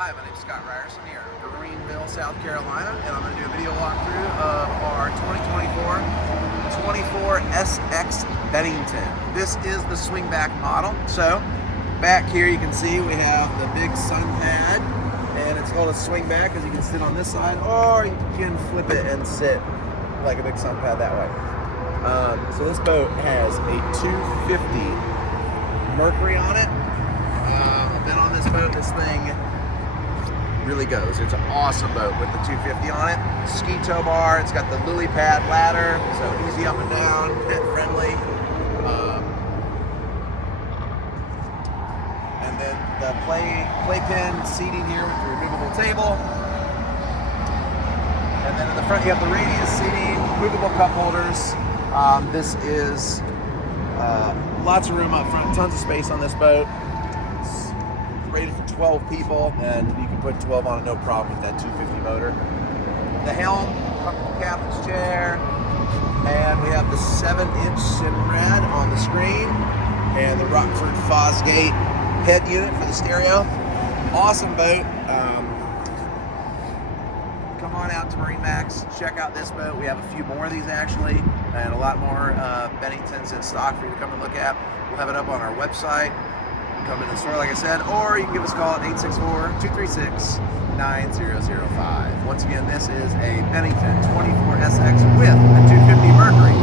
Hi, my name is Scott Ryerson here in Greenville, South Carolina, and I'm going to do a video walkthrough of our 2024 24SX Bennington. This is the swingback model. So, back here you can see we have the big sun pad, and it's called a swingback because you can sit on this side, or you can flip it and sit like a big sun pad that way. So this boat has a 250 Mercury on it. I've been on this boat. This thing really goes. It's an awesome boat with the 250 on it. Ski tow bar. It's got the lily pad ladder, so easy up and down, pet friendly. And then the playpen seating here with the removable table. And then in the front you have the radius seating, movable cup holders. This is lots of room up front, tons of space on this boat. It's rated for 12 people, and you can put 12 on it no problem with that 250 motor. The helm, captain's chair, and we have the 7-inch in red on the screen, and the Rockford Fosgate head unit for the stereo. Awesome boat. Come on out to MarineMax, check out this boat. We have a few more of these actually, and a lot more Benningtons in stock for you to come and look at. We'll have it up on our website. Come in the store, like I said, or you can give us a call at 864-236-9005. Once again, this is a Bennington 24SX with a 250 Mercury.